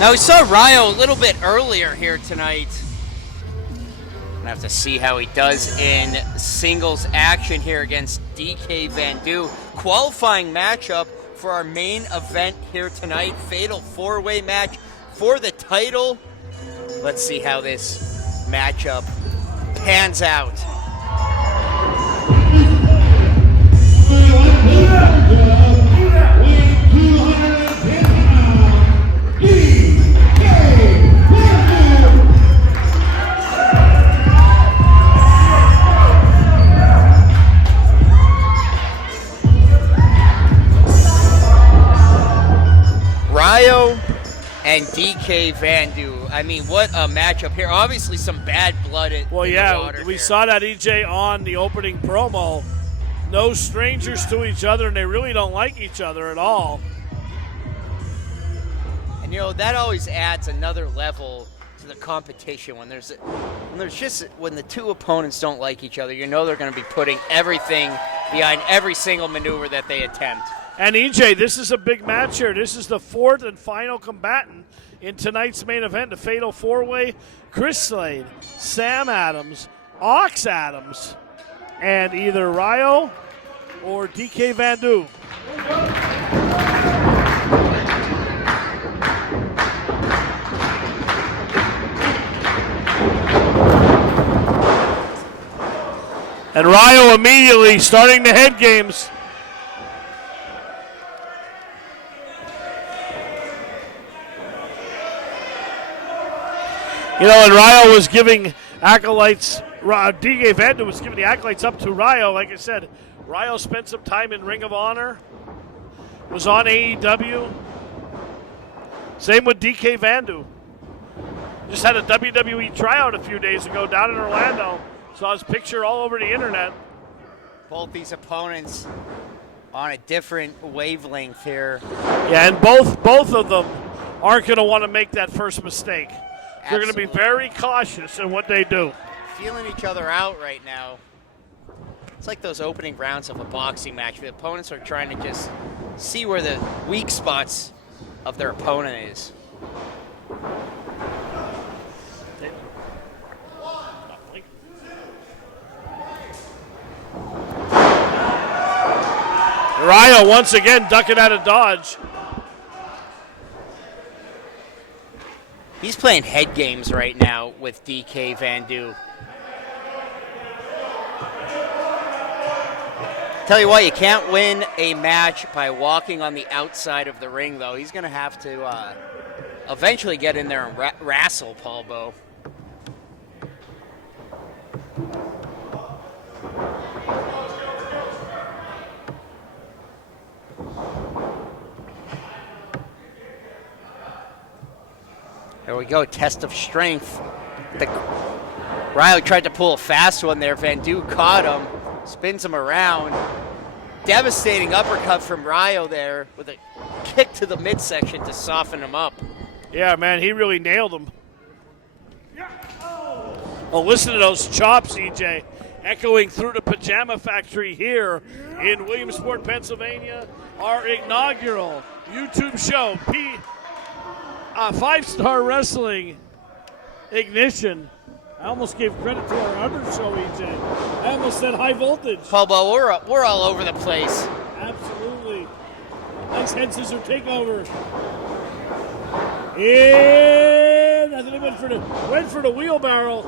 Now we saw Rayo a little bit earlier here tonight. Gonna have to see how he does in singles action here against DK Vandu. Qualifying matchup for our main event here tonight. Fatal four-way match for the title. Let's see how this matchup pans out. Rayo and DK Vandu. I mean, what a matchup here. Obviously, some bad blood in the water we here. saw that, EJ, on the opening promo. No strangers to each other, and they really don't like each other at all. And, you know, that always adds another level to the competition when when the two opponents don't like each other. You know they're going to be putting everything behind every single maneuver that they attempt. And EJ, this is a big match here. This is the fourth and final combatant in tonight's main event, the Fatal Four-Way. Chris Slade, Sam Adams, Ox Adams, and either Rayo or DK Vandu. And Rayo immediately starting the head games. You know, and Rayo was giving acolytes, DK Vandu was giving the acolytes up to Rayo. Like I said, Rayo spent some time in Ring of Honor, was on AEW. Same with DK Vandu. Just had a WWE tryout a few days ago down in Orlando. Saw his picture all over the internet. Both these opponents on a different wavelength here. Yeah, and both of them aren't going to want to make that first mistake. They're going to be very cautious in what they do. Feeling each other out right now. It's like those opening rounds of a boxing match. The opponents are trying to just see where the weak spots of their opponent is. Rayo once again ducking out of dodge. He's playing head games right now with DK Vandu. Tell you what, you can't win a match by walking on the outside of the ring, though. He's going to have to eventually get in there and wrestle Paul Bowe. There we go, test of strength. Rayo tried to pull a fast one there. Vandu caught him, spins him around. Devastating uppercut from Rayo there with a kick to the midsection to soften him up. Yeah, man, he really nailed him. Oh, listen to those chops, EJ, echoing through the Pajama Factory here in Williamsport, Pennsylvania. Our inaugural YouTube show, Five-Star Wrestling Ignition. I almost gave credit to our other show, EJ. I almost said High Voltage. Paul Bowe, we're all over the place. Absolutely. Nice head scissor takeover. And I think he went for the wheelbarrow.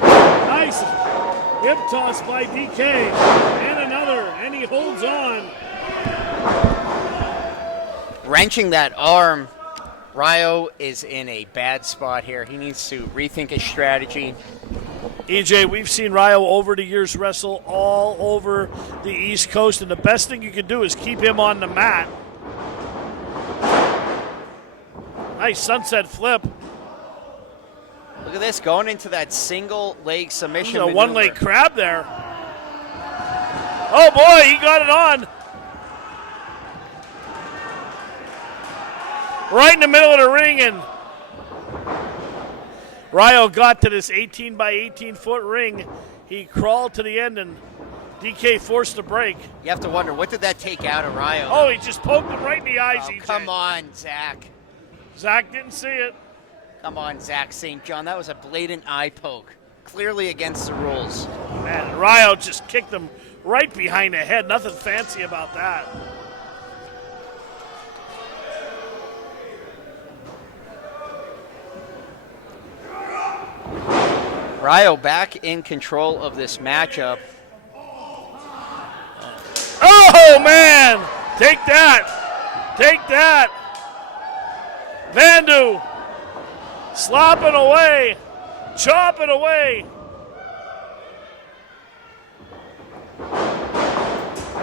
Nice hip toss by DK. And another, and he holds on. Wrenching that arm. Rayo is in a bad spot here. He needs to rethink his strategy. EJ, we've seen Rayo over the years wrestle all over the East Coast, and the best thing you can do is keep him on the mat. Nice sunset flip. Look at this, going into that single leg submission maneuver. A one-leg crab there. Oh boy, he got it on. right in the middle of the ring, and Rayo got to this 18 by 18 foot ring. He crawled to the end, and DK forced the break. You have to wonder, what did that take out of Rayo? Oh, he just poked him right in the eyes, EJ. Come on, Zach. Zach didn't see it. Come on, Zach St. John. That was a blatant eye poke. Clearly against the rules. Man, Rayo just kicked him right behind the head. Nothing fancy about that. Rayo back in control of this matchup. Oh, man! Take that! Take that! Vandu slopping away, chopping away.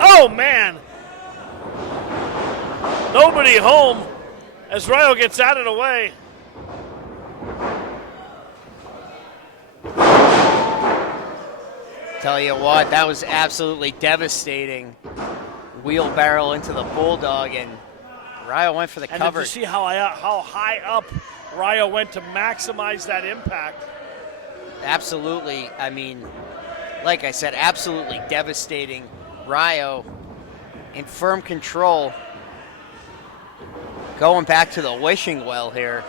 Oh, man! Nobody home as Rayo gets out of the way. Tell you what, that was absolutely devastating. Wheelbarrow into the Bulldog, and Rayo went for the cover. And did you see how high up Rayo went to maximize that impact? Absolutely. I mean, like I said, absolutely devastating. Rayo in firm control. Going back to the wishing well here.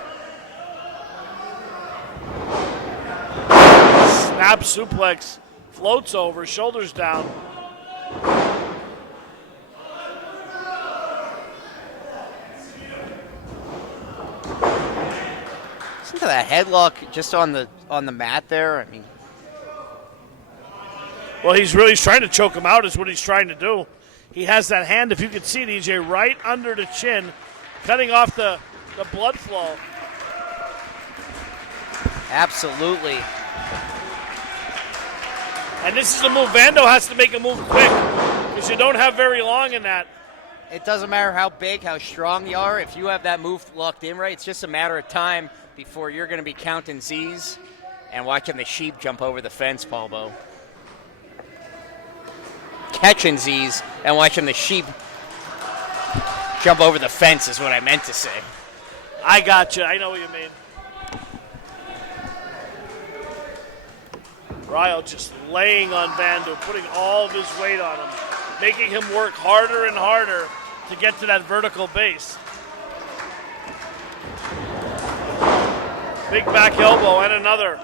Snap suplex. Floats over, shoulders down. Listen to that headlock just on the mat there. I mean, well, he's trying to choke him out is what he's trying to do. He has that hand, if you can see it, EJ, right under the chin, cutting off the blood flow. absolutely. And this is a move. Vandu has to make a move quick because you don't have very long in that. It doesn't matter how big, how strong you are. If you have that move locked in right, it's just a matter of time before you're going to be counting Z's and watching the sheep jump over the fence, Paulbo. Catching Z's and watching the sheep jump over the fence is what I meant to say. I got you. I know what you mean. Rayo just laying on Vandu, putting all of his weight on him, making him work harder and harder to get to that vertical base. Big back elbow and another.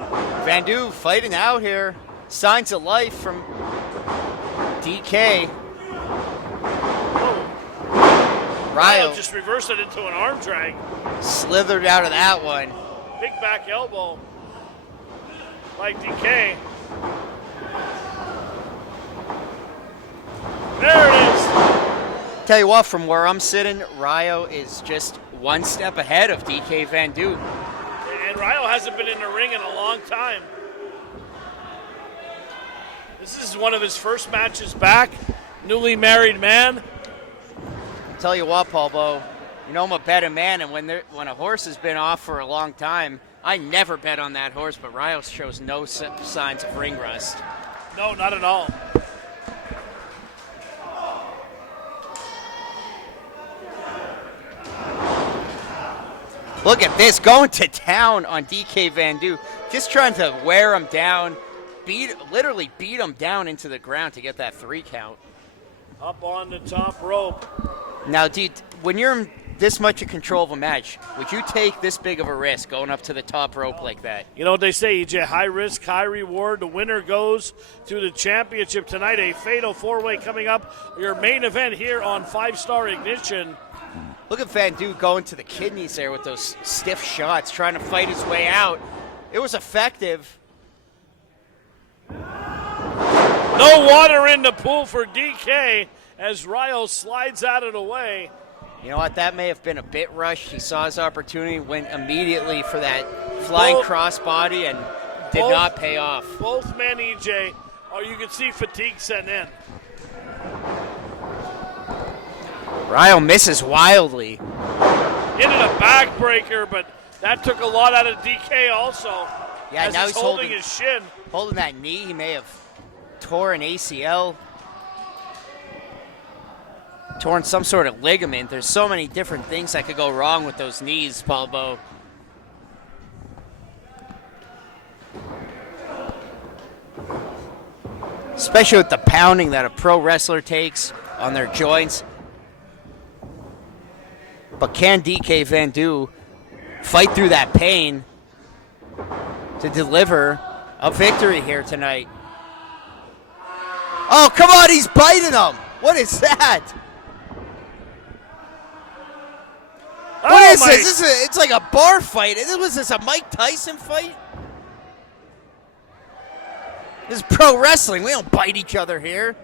Vandu fighting out here. Signs of life from DK. Rayo just reversed it into an arm drag. Slithered out of that one. Big back elbow by DK. There it is. Tell you what, from where I'm sitting, Rayo is just one step ahead of DK Vandu. And Rayo hasn't been in the ring in a long time. This is one of his first matches back. Newly married man. Tell you what, Paulbo, you know I'm a betting man, and when a horse has been off for a long time, I never bet on that horse, but Rayo shows no signs of ring rust. No, not at all. Look at this, going to town on DK Vandu, just trying to wear him down, literally beat him down into the ground to get that 3 count. Up on the top rope. Now, dude, when you're in this much in control of a match, would you take this big of a risk going up to the top rope like that? You know what they say, EJ, high risk, high reward. The winner goes to the championship tonight. A fatal 4-way coming up. Your main event here on 5-Star Ignition. Look at Vandu going to the kidneys there with those stiff shots, trying to fight his way out. It was effective. No water in the pool for DK as Rayo slides out of the way. You know what? That may have been a bit rushed. He saw his opportunity, went immediately for that flying crossbody, and did not pay off. Both men, EJ, you can see fatigue setting in. Rayo misses wildly. Into the backbreaker, but that took a lot out of DK also. Yeah, as now he's he's holding his shin. Holding that knee. He may have tore an ACL. torn some sort of ligament. There's so many different things that could go wrong with those knees, Paul Bo. Especially with the pounding that a pro wrestler takes on their joints. But can DK Vandu fight through that pain to deliver a victory here tonight? Oh, come on, he's biting him. What is that? What is this? It's like a bar fight. Was this a Mike Tyson fight? This is pro wrestling. We don't bite each other here.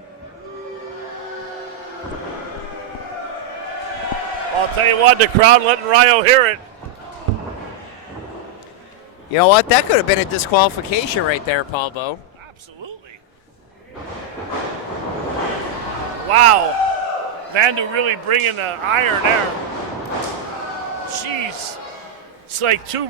I'll tell you what, the crowd letting Rayo hear it. You know what? That could have been a disqualification right there, Paul Bo. Absolutely. Wow. Vandu really bringing the iron there. Jeez. It's like two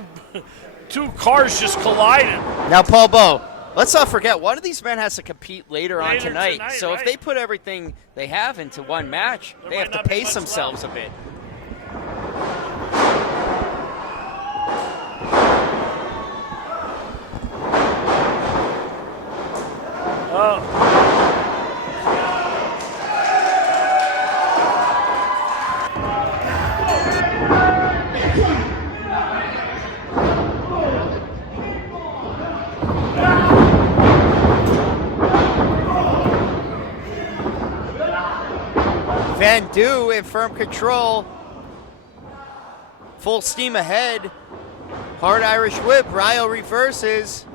cars just colliding. Now, Paul Bo, let's not forget, one of these men has to compete later on tonight. So right? If they put everything they have into one match, they have to pace themselves a bit. Vandu in firm control. Full steam ahead. Hard Irish whip. Rayo reverses.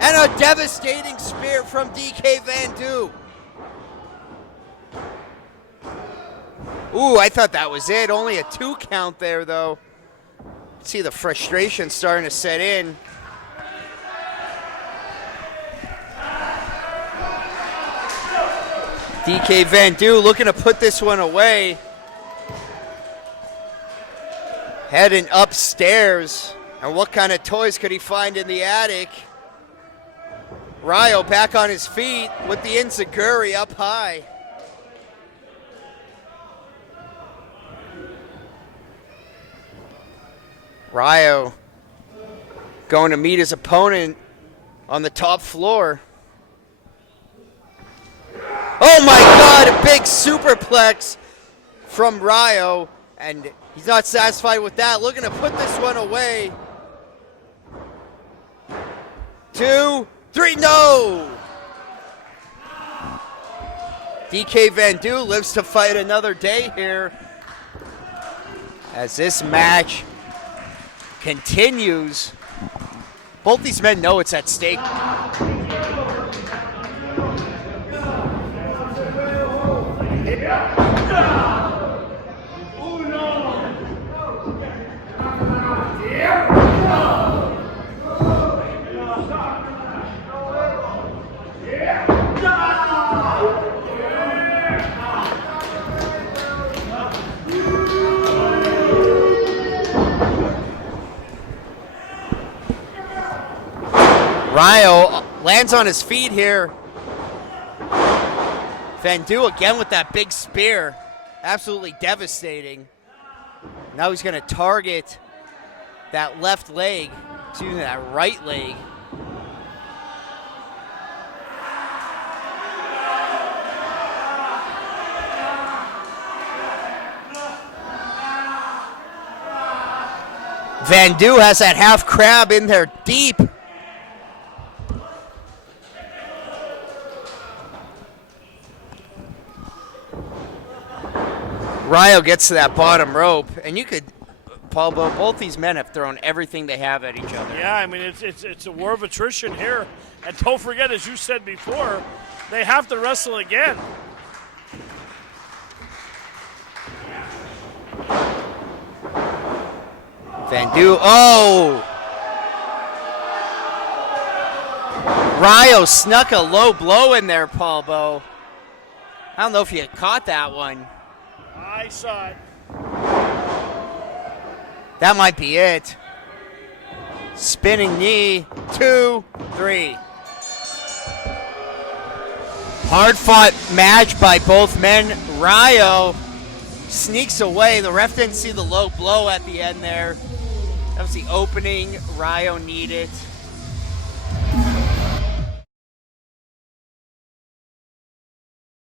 And a devastating spear from DK Vandu. Ooh, I thought that was it. Only a 2 count there, though. See the frustration starting to set in. DK Vandu looking to put this one away. Heading upstairs. And what kind of toys could he find in the attic? Rayo back on his feet with the enziguri up high. Rayo going to meet his opponent on the top floor. Oh my God, a big superplex from Rayo, and he's not satisfied with that, looking to put this one away. 2, 3, no! DK Vandu lives to fight another day here as this match continues. Both these men know it's at stake. Rayo lands on his feet here. Vandu again with that big spear. Absolutely devastating. Now he's going to target that left leg, excuse me, that right leg. Vandu has that half crab in there deep. Rayo gets to that bottom rope, and you could, Paul, both these men have thrown everything they have at each other. Yeah, I mean, it's a war of attrition here. And don't forget, as you said before, they have to wrestle again. Vandu, oh! Rayo snuck a low blow in there, Paul Bo. I don't know if you had caught that one. I saw it. That might be it. Spinning knee, 2, 3. Hard-fought match by both men. Rayo sneaks away. The ref didn't see the low blow at the end there. That was the opening Rayo needed.